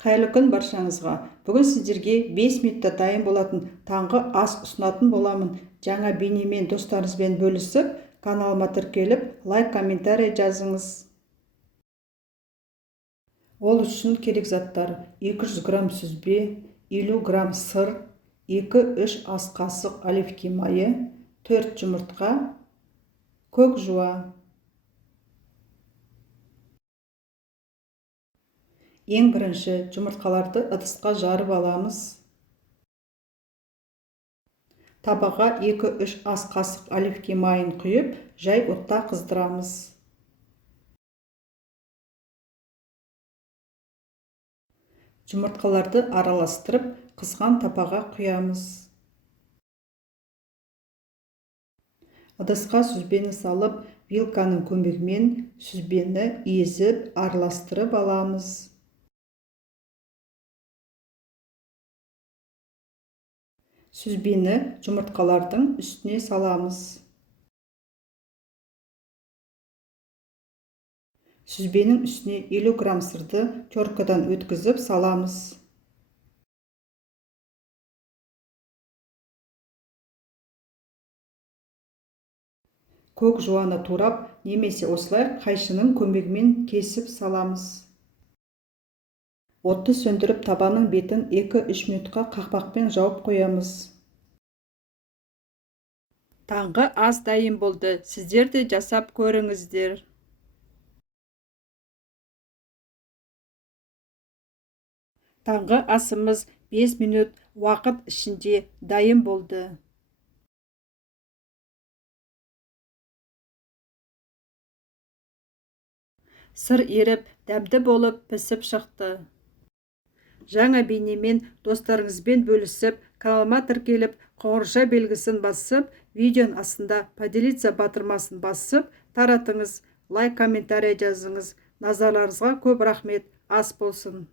Қайырлы күн баршаңызға. Бүгін сіздерге 5 минутта дайын болатын таңғы ас ұсынатын боламын. Жаңа бейнемен достарыңызбен бөлісіп, каналыма тіркеліп, лайк, комментарий жазыңыз. Ол үшін керек заттар: 200 грамм сүзбе, 50 грамм сыр, 2-3 ас қасық оливки майы, 4 жұмыртқа, көк жуа. Ең бірінші жұмыртқаларды ыдысқа жарып аламыз. Табаға 2-3 ас қасық оливки майын құйып, жай отта қыздырамыз. Жұмыртқаларды араластырып, қызған табаға құямыз. Ыдысқа сүзбені салып, вилканың көмегімен сүзбені езіп, араластырып аламыз. Сүзбені жұмыртқалардың үстіне саламыз. Сүзбенің үстіне 50 грамм сырды теркадан өткізіп саламыз. Көк жуаны турап, немесе осылай қайшының көмегімен кесіп саламыз. Отты сөндіріп, табаның бетін 2-3 минутқа қақпақпен жауып қоямыз. Таңғы ас дайын болды. Сіздер де жасап көріңіздер. Таңғы асымыз 5 минут уақыт ішінде дайын болды. Сыр еріп, дәмді болып пісіп шықты. Жаңа бейнемен достарыңызбен бөлісіп, каналыма тіркеліп, қоңырша белгісін басып, видеоның астында поделиться батырмасын басып, таратыңыз, лайк, комментарий жазыңыз. Назарларыңызға көп рахмет. Ас болсын.